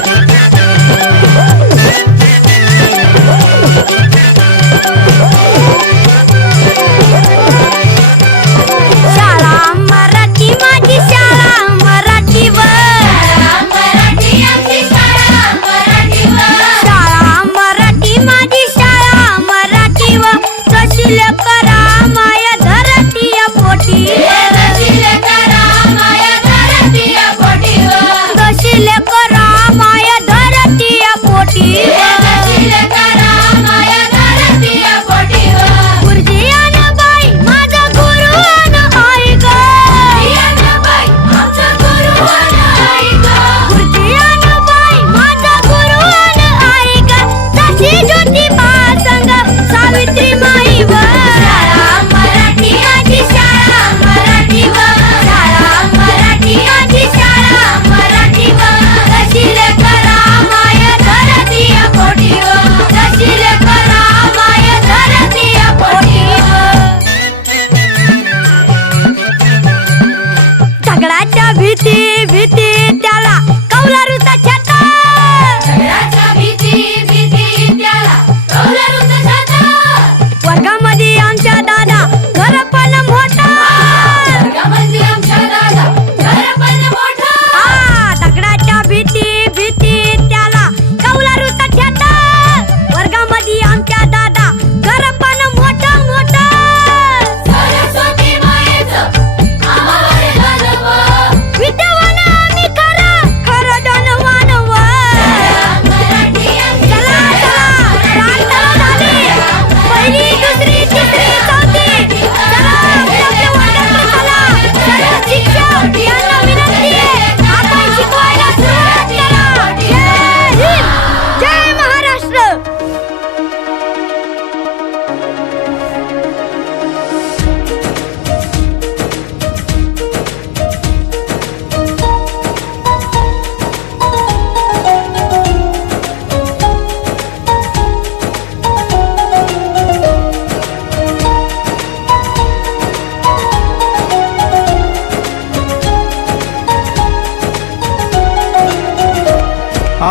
Thank you.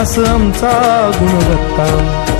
असं आमचा गुणवत्ता.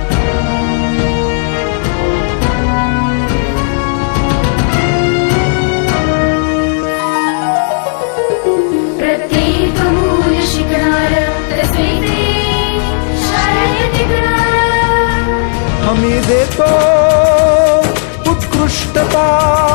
मी देतो उत्कृष्टता.